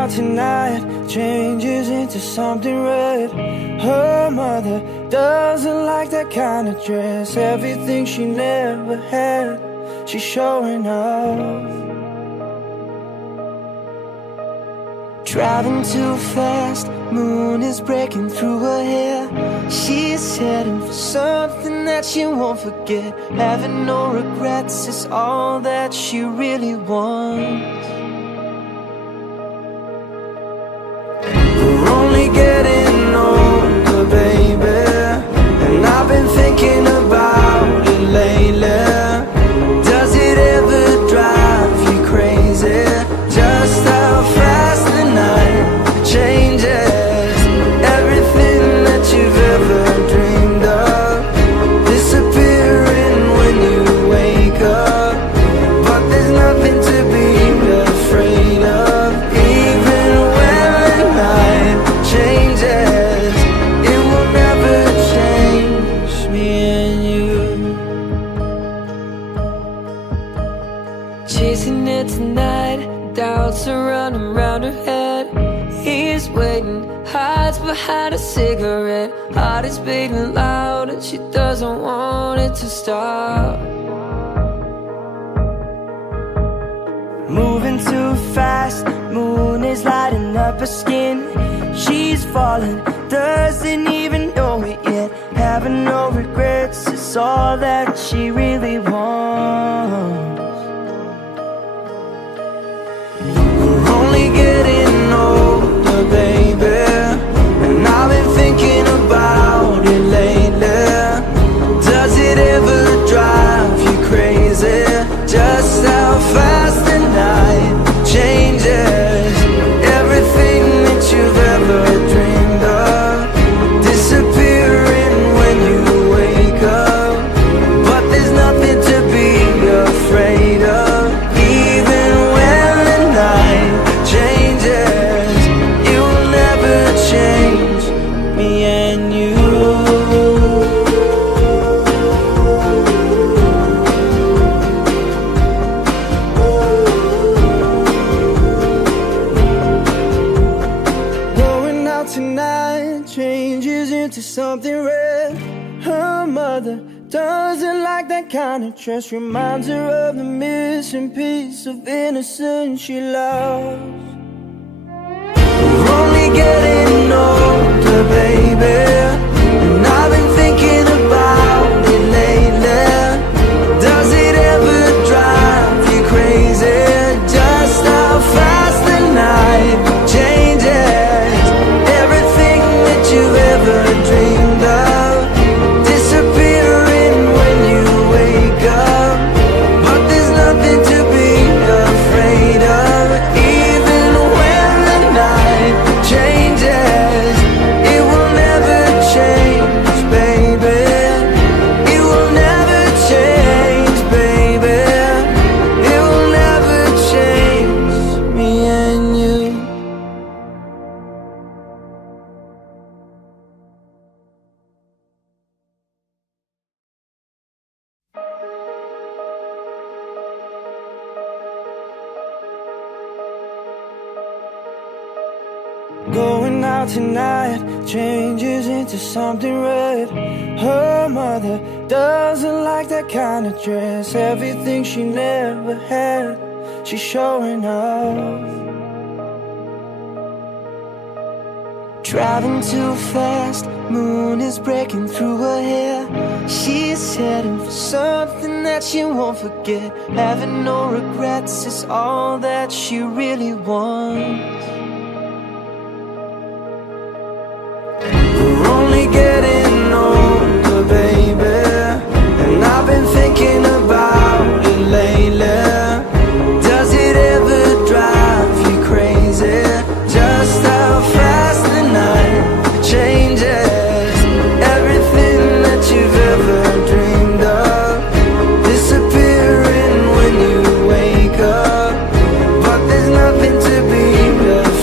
out tonight changes into something red. Her mother doesn't like that kind of dress. Everything she never had, she's showing off. Driving too fast, moon is breaking through her hair. She's heading for something that she won't forget. Having no regrets is all that she really wants. We're only getting older, baby, and I've been thinking about it lately. Does it ever drive you crazy? Just how fast the night changes. Everything that you've ever dreamed of disappearing when you wake up. But there's nothing to be afraid of. Even when the night changes, it will never change me and you. Chasing it tonight, doubts are running round her head. He's waiting, hides behind a cigarette. Heart is beating loud and she doesn't want it to stop. Moving too fast, moon is lighting up her skin. She's falling, doesn't even know it yet. Having no regrets is all that she really wants. We're only getting older, baby, and I've been thinking about it lately. Does it ever drive you crazy? Just how fast the night changes. Everything that you've ever dreamed of disappearing when you wake up. But there's nothing to be afraid of. Even when the night changes, it will never change me and you. Going out tonight changes into something red. Her mother doesn't like that kind of dress. Reminds her of the missing piece of innocence she lost. We're only getting older, baby, and I've been thinking about it lately. Does it ever drive you crazy? Just how fast the night changes. Everything that you've ever dreamed of disappearing when you wake up. But there's nothing to be afraid of. Even when the night changes, it will never change, baby. It will never change, baby. It will never change me and you. Going out tonight changes into something red. Her mother doesn't like that kind of dress. Everything she never had, she's showing off. Driving too fast, moon is breaking through her hair. She's heading for something that she won't forget. Having no regrets is all that she really wants. We're only getting older, baby, and I've been thinking about it lately. Does it ever drive you crazy? Just how fast the night changes. Everything that you've ever dreamed of disappearing when you wake up. But there's nothing to be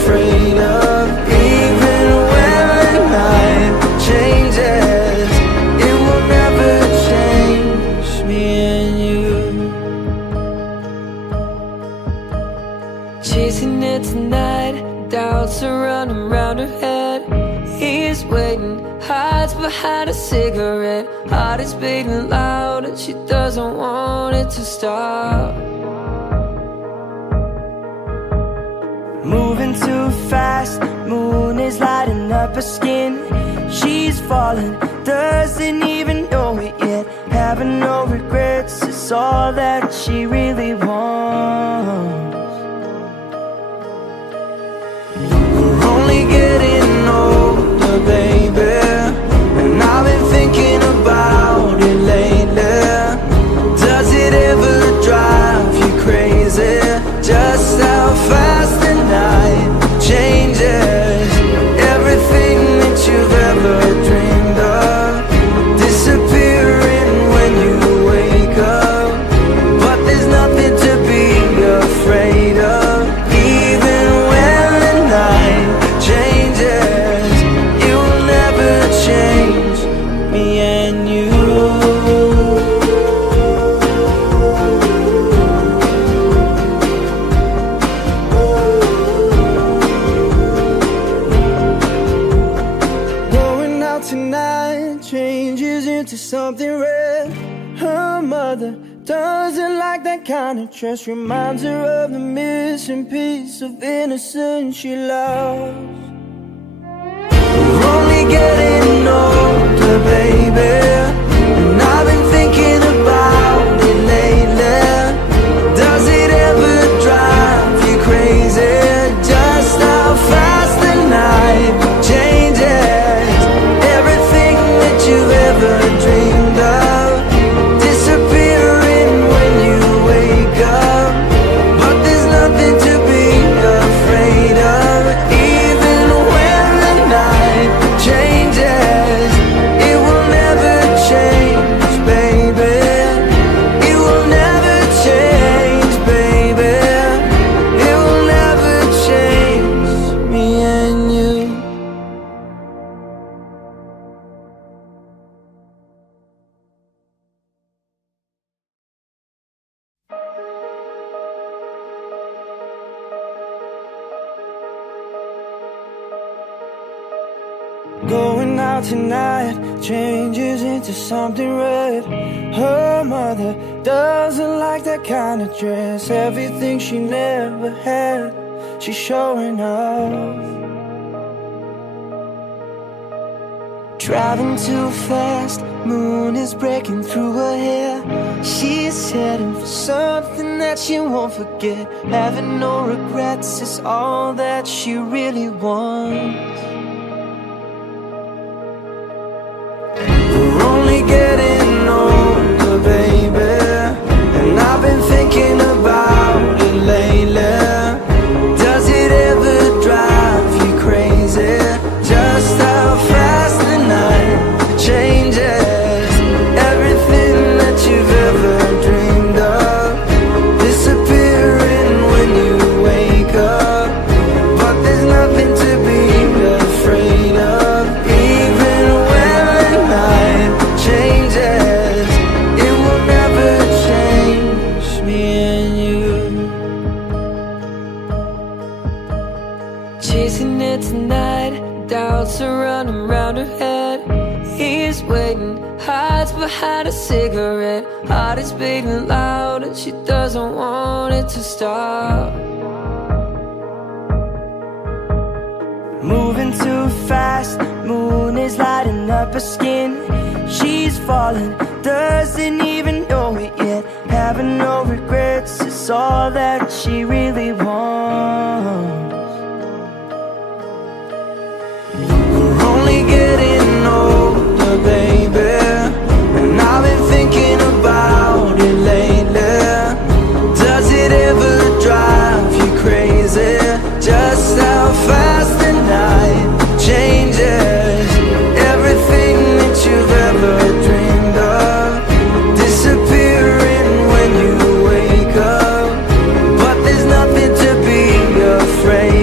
but had a cigarette. Heart is beating loud and she doesn't want it to stop. Moving too fast, moon is lighting up her skin. She's falling, doesn't even know it yet. Having no regrets is all that she really wants. We're only getting older, baby, and I've been thinking about it lately. Does it ever drive you crazy? Just how fast the night changes. Everything that you've ever dreamed of disappearing when you wake up. But there's nothing to be afraid of. Even when the night changes, it will never change me and you. Going out tonight changes into something red. Her mother doesn't like that kind of dress. Reminds her of the missing piece of innocence she lost. We're only getting older, baby, and I've been thinking about it lately. Does it ever drive you crazy? Just how fast the night changes. Everything that you've ever dreamed of disappearing when you wake up. But there's nothing to be afraid of. Even when the night changes, it will never change, baby. It will never change, baby. It will never change me and you. Going out tonight changes into something red. Her mother doesn't like that kind of dress. Everything she never had, she's showing off. Driving too fast, moon is breaking through her hair. She's heading for something that she won't forget. Having no regrets is all that she really wants. We're only getting older, baby, and I've been thinking about it lately. Does it ever drive you crazy? Just how fast the night changes. Everything that you've ever dreamed of disappearing when you wake up. But there's nothing to be afraid of. Even when the night changes, it will never change me and you. Chasing it tonight, doubts are running round her head. He's waiting, hides behind a cigarette. Heart is beating loud and she doesn't want it to stop. Moving too fast, moon is lighting up her skin. She's falling, doesn't even know it yet. Having no regrets is all that she really wants. We're only getting older, baby, and I've been thinking about it lately. Does it ever drive you crazy? Just how fast the night changes. Everything that you've ever dreamed of disappearing when you wake up. But there's nothing to be afraid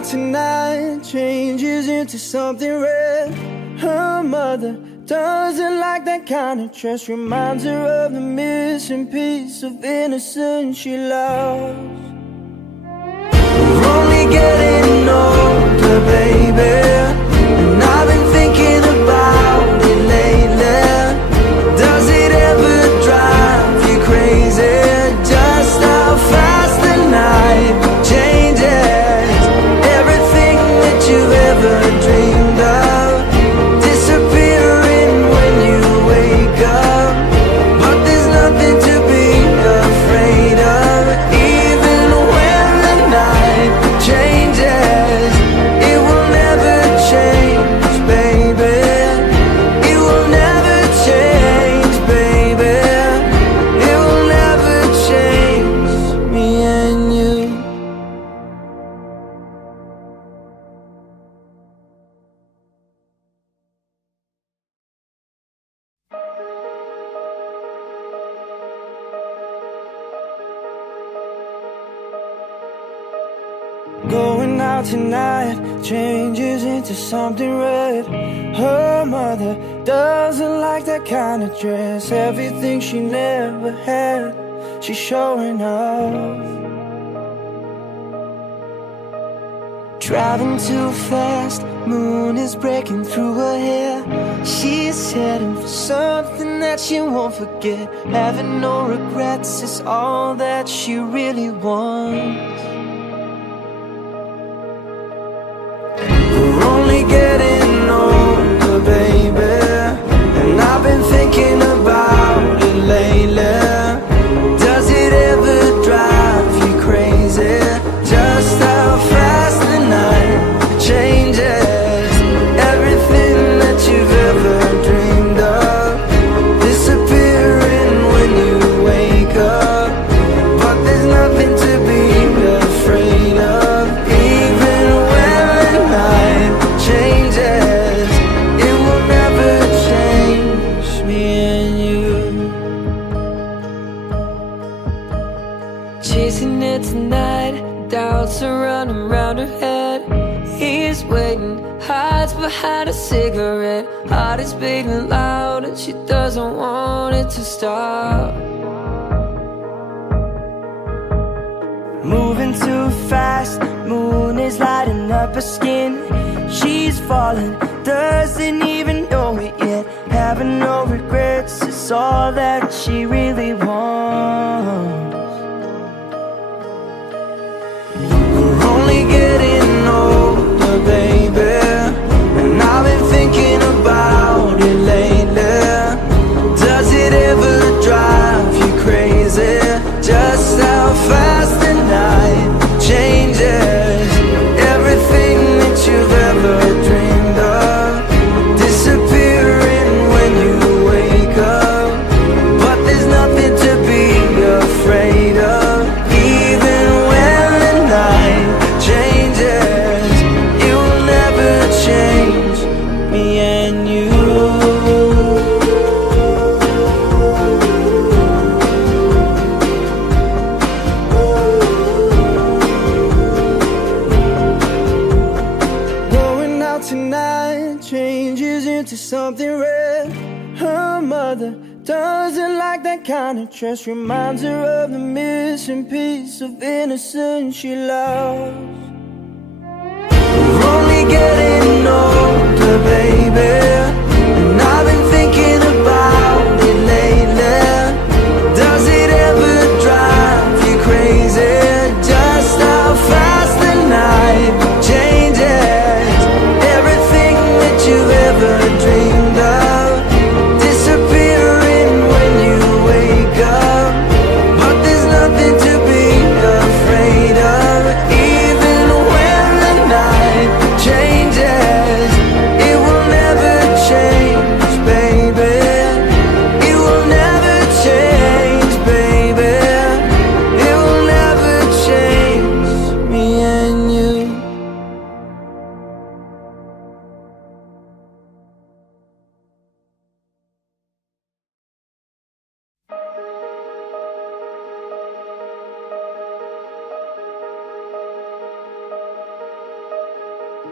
out tonight changes into something red. Her mother doesn't like that kind of dress. Reminds her of the missing piece of innocence she lost. We're only getting older, baby, and I've been thinking about it lately. Does it ever drive you crazy? Just how fast the night changes. Everything that you've ever dreamed of disappearing when you wake up. But there's nothing to be afraid of. Even when the night changes, it will never change, baby. It will never change, baby. It will never change me and you. Going out tonight changes into something red. Her mother doesn't like that kind of dress. Everything she never had, she's showing off. Driving too fast, moon is breaking through her hair. She's heading for something that she won't forget. Having no regrets is all that she really wants. We're only getting older, baby, and I've been thinking about it lately. Does it ever drive you crazy? Just how fast the night changes. Everything that you've ever dreamed of disappearing when you wake up. But there's nothing to be afraid of. Even when the night changes, it will never change me and you. Chasing it tonight, doubts are running round her head. He's waiting, hides behind a cigarette. Heart is beating loud and she doesn't want it to stop. Moving too fast, moon is lighting up her skin. She's falling, doesn't even know it yet. Having no regrets is all that she really wants. We're only getting older, baby, and I've been thinking about it lately. Does it ever drive you crazy? Just how fast the night changes. Everything that you've ever dreamed of disappearing when you wake up. But there's nothing to be afraid of. Even when the night changes, it will never change me and you. Going out tonight changes into something red. Her mother doesn't like that kind of dress. Reminds her of the missing piece of innocence she lost. We're only getting older, baby, and I've been thinking about it lately. Does it ever drive you crazy? Just how fast the night changes. Everything that you've ever dreamed of disappearing when you wake up. But there's nothing to be afraid of. Even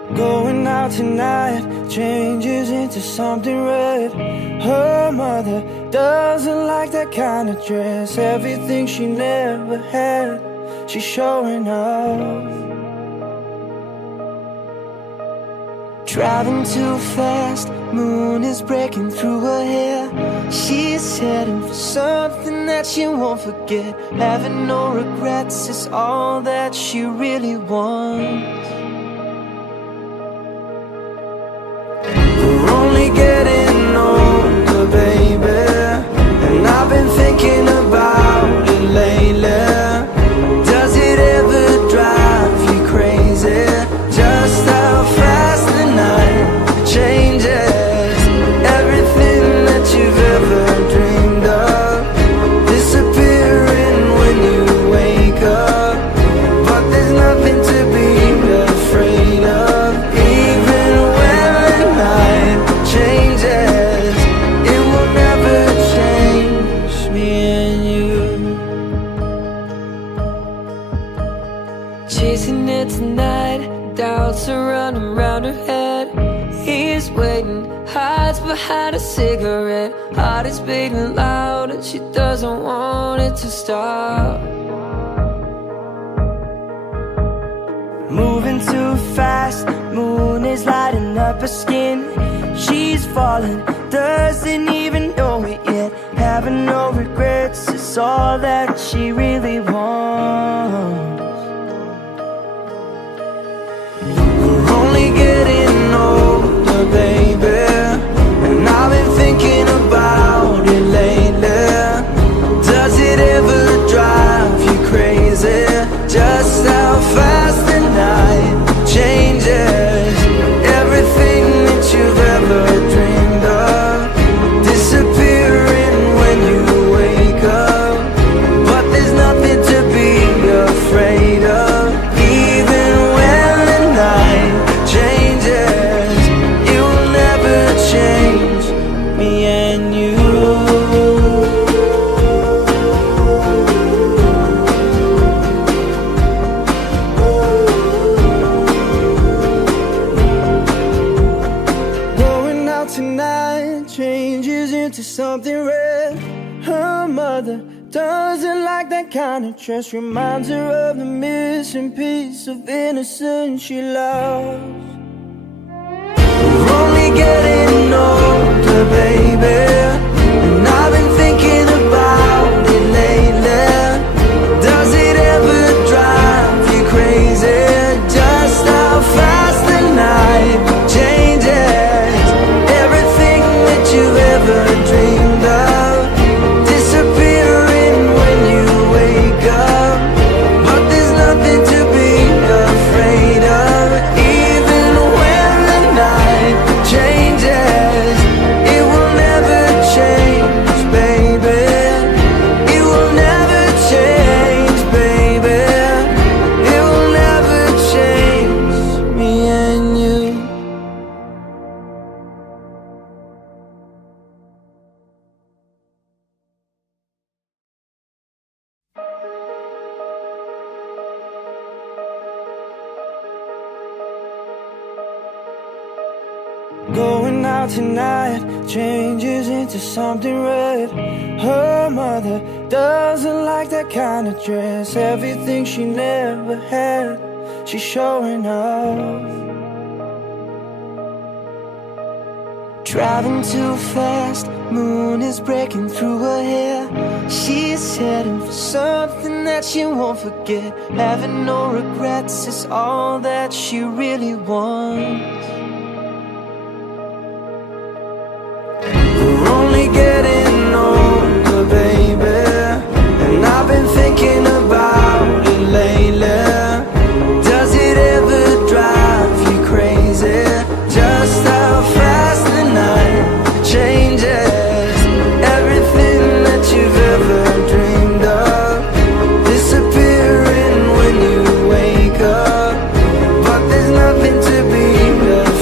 Going out tonight changes into something red. Her mother doesn't like that kind of dress. Everything she never had, she's showing off. Driving too fast, moon is breaking through her hair. She's heading for something that she won't forget. Having no regrets is all that she really wants. We're only getting older, baby, and I've been thinking about it lately. Does it ever drive you crazy? Just how fast the night changes. Everything that you've ever dreamed of disappearing when you wake up. But there's nothing to be afraid of. Even when the night changes, it will never change me and you. Chasing it tonight, doubts are running round her head. He's waiting, hides behind a cigarette. Heart is beating loud and she doesn't want it to stop. Moving too fast, moon is lighting up her skin. She's falling, doesn't even know it yet. Having no regrets is all that she really wants. We're only getting older, baby, and I've been thinking about it lately. Does it ever drive you crazy? Just how fast the night changes. Everything that you've ever dreamed of disappearing when you wake up. But there's nothing to be afraid of. Even when the night changes, it will never change me and you. Going out tonight changes into something red. Her mother doesn't like that kind of dress. Reminds her of the missing piece of innocence she lost. We're only getting older, baby, and I've been thinking about it lately. Does it ever drive you crazy? Just how fast the night changes. Everything that you've ever dreamed of disappearing when you wake up. But there's nothing to be afraid of. Even when the night changes, it will never change, baby. It will never change, baby. It will never change me and you. Going out tonight changes into something red. Her mother doesn't like that kind of dress. Everything she never had, she's showing off. Driving too fast, moon is breaking through her hair. She's heading for something that she won't forget. Having no regrets is all that she really wants. We're only getting older, baby, and I've been thinking about it lately. Does it ever drive you crazy? Just how fast the night changes. Everything that you've ever dreamed of disappearing when you wake up. But there's nothing to be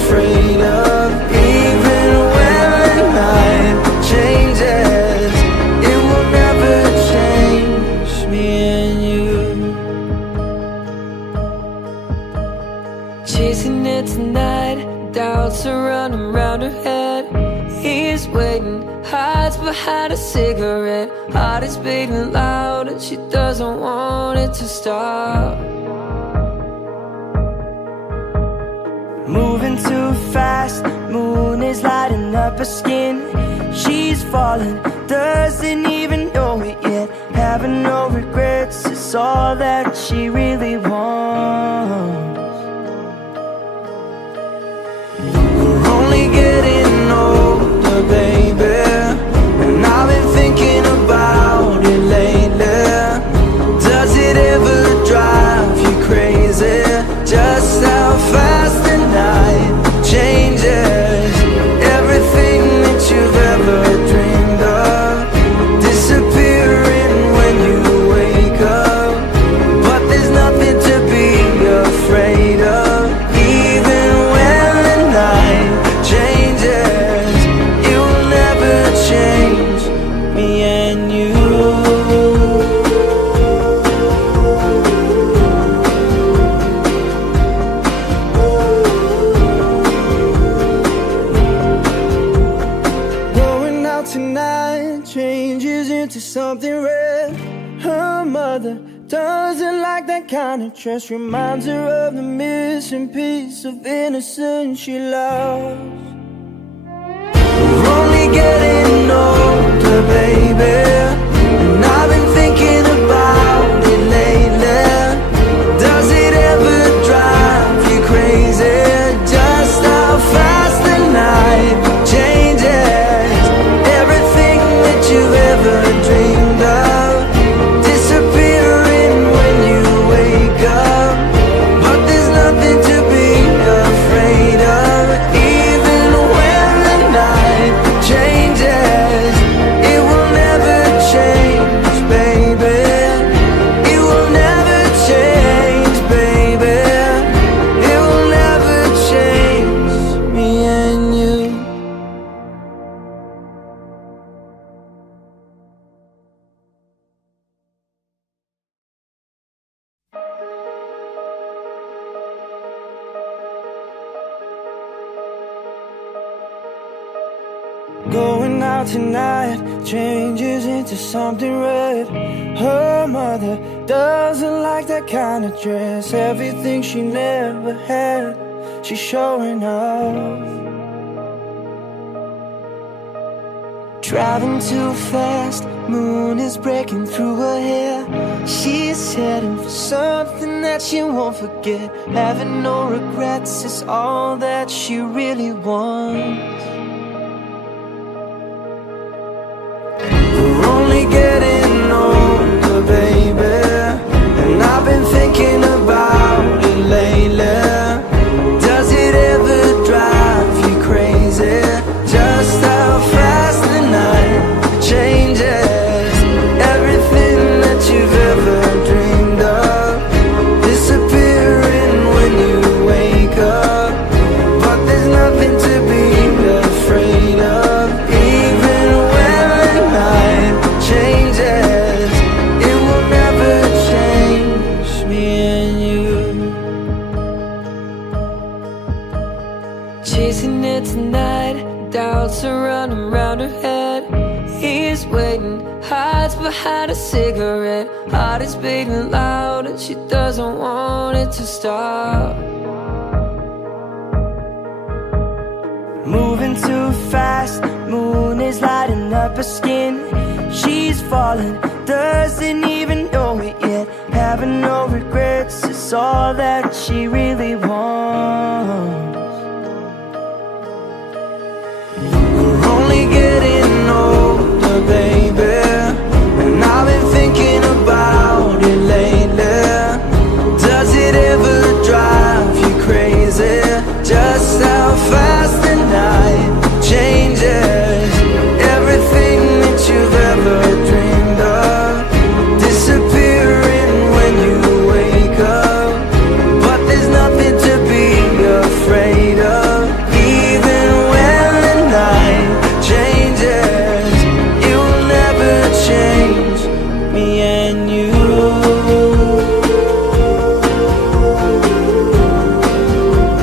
Chasing it tonight, doubts are running round her head. He's waiting, hides behind a cigarette. Heart is beating loud and she doesn't want it to stop. Moving too fast, moon is lighting up her skin. She's falling, doesn't even know it yet. Having no regrets, it's all that she really wants. We're only getting older, baby, and I've been thinking about it lately. Does it ever drive you crazy? Just how fast the night changes. Everything that you've ever dreamed of disappearing when you wake up. But there's nothing to be afraid of. Even when the night changes, it will never change me and you. Going out tonight changes into something red. Her mother doesn't like that kind of dress. Reminds her of the missing piece of innocence she lost. We're only getting older, baby, and I've been thinking about it lately. Does it ever drive you crazy? Just how fast the night changes. Everything that you've ever dreamed of disappearing when you wake up. But there's nothing to be afraid of. Even when the night changes, it will never change, baby. It will never change, baby. It will never change me and you. Going out tonight changes into something red. Her mother doesn't like that kind of dress. Everything she never had, she's showing off. Driving too fast, moon is breaking through her hair. She's heading for something that she won't forget. Having no regrets is all that she really wants. We're only getting older, baby, and I've been thinking about it lately. Does it ever drive you crazy? Just how fast the night changes. Everything that you've ever dreamed of disappearing when you wake up. But there's nothing to be afraid of. Even when the night changes, it will never change me and you. Chasing it tonight, doubts are running round her head. He's waiting, hides behind a cigarette. Heart is beating loud and she doesn't want it to stop. Moving too fast, moon is lighting up her skin. She's falling, doesn't even know it yet. Having no regrets, it's all that she really wants. We're only getting older, baby, and I've been thinking about it lately. Does it ever drive you crazy? Just how fast the night changes. Everything that you've ever dreamed of disappearing when you wake up. But there's nothing to be afraid of. Even when the night changes, it will never change me and you.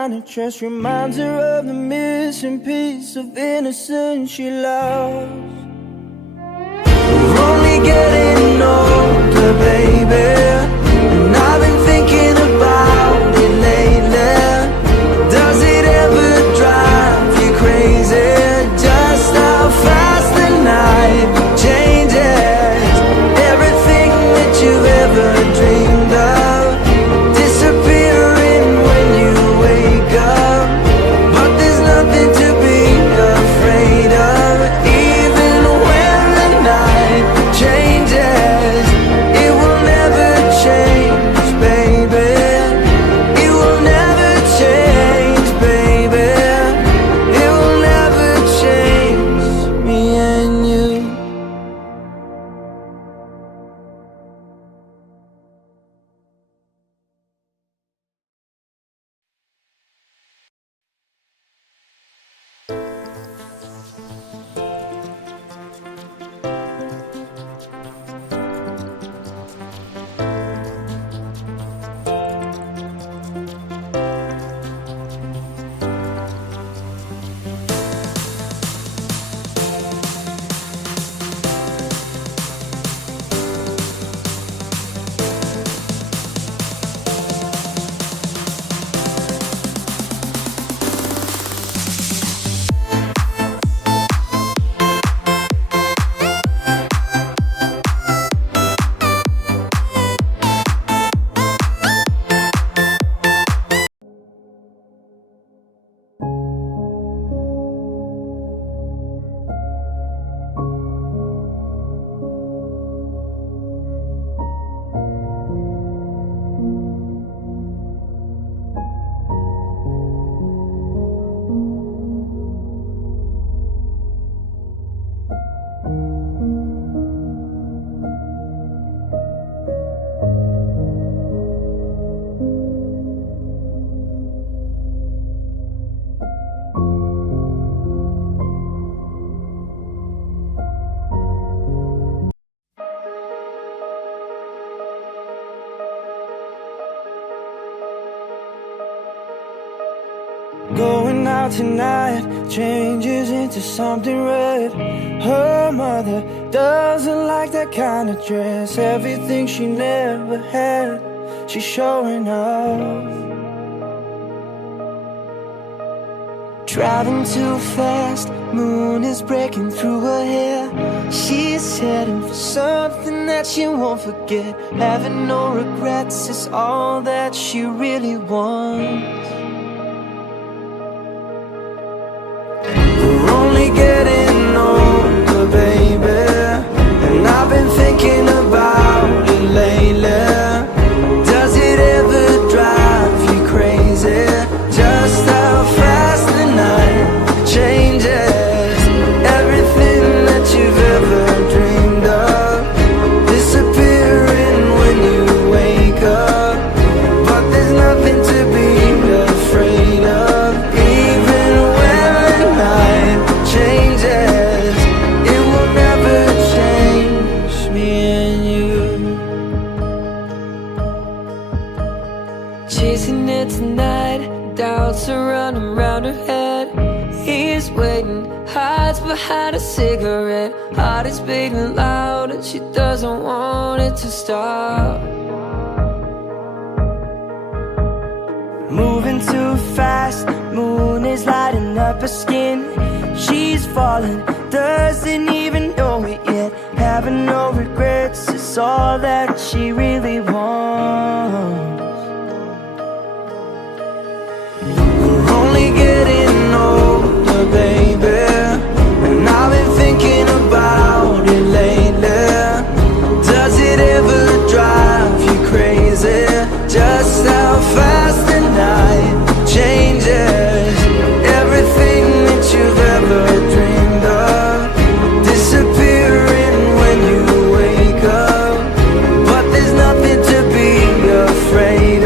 kind of dress reminds her of the missing piece of innocence she loves. We're only getting older, baby, and I've been thinking about it lately. Does it ever drive you crazy? Just how fast the night changes. Everything that you've ever dreamed of disappearing when you wake up. But there's nothing to be afraid of. Even when the night changes, it will never change, baby. It will never change, baby. It will never change me and you. Going out tonight changes into something red. Her mother doesn't like that kind of dress. Everything she never had, she's showing off. Driving too fast, moon is breaking through her hair. She's heading for something that she won't forget. Having no regrets is all that she really wants. We're only getting older, baby, and I've been thinking about it lately. Does it ever drive you crazy? Just how fast the night changes. Everything that you've ever dreamed of disappearing when you wake up. But there's nothing to be afraid of. Even when the night changes, it will never change me and you. Chasing it tonight, doubts are running round her head. He's waiting, hides behind a cigarette. Heart is beating loud and she doesn't want it to stop. Moving too fast, moon is lighting up her skin. She's falling, doesn't even know it yet. Having no regrets is all that she really wants. We're only getting older, baby, and I've been thinking about it lately. Does it ever drive you crazy? Just how fast the night changes. Everything that you've ever dreamed of disappearing when you wake up. But there's nothing to be afraid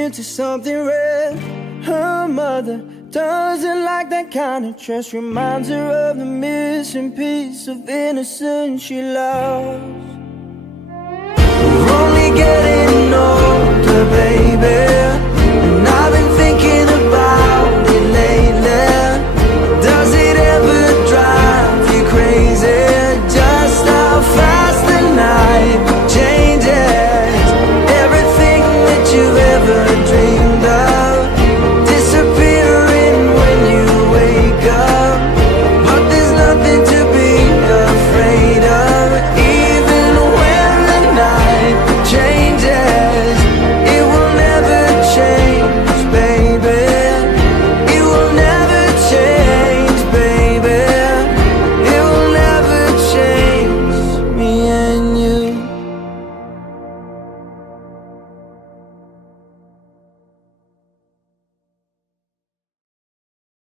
into something red. Her mother doesn't like that kind of dress. Reminds her of the missing piece of innocence she lost.